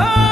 Oh.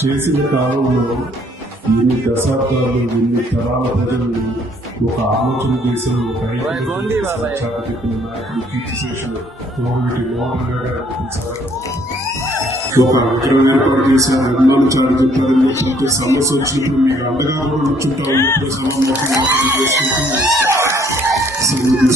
చేసిన కాలంలో ఎన్ని దశాబ్దాలు ఎన్ని తరాల ప్రజలను ఒక ఆలోచన చేసిన ఒక ఒక అగ్రం ఏర్పాటు చేసిన నిర్మాణ చారిత్రంలో ప్రతి సమస్య వచ్చినప్పుడు మీకు అండగా కూడా నుంచుంటాం ఇప్పుడు సమావేశం చేసుకుంటూ సెలవు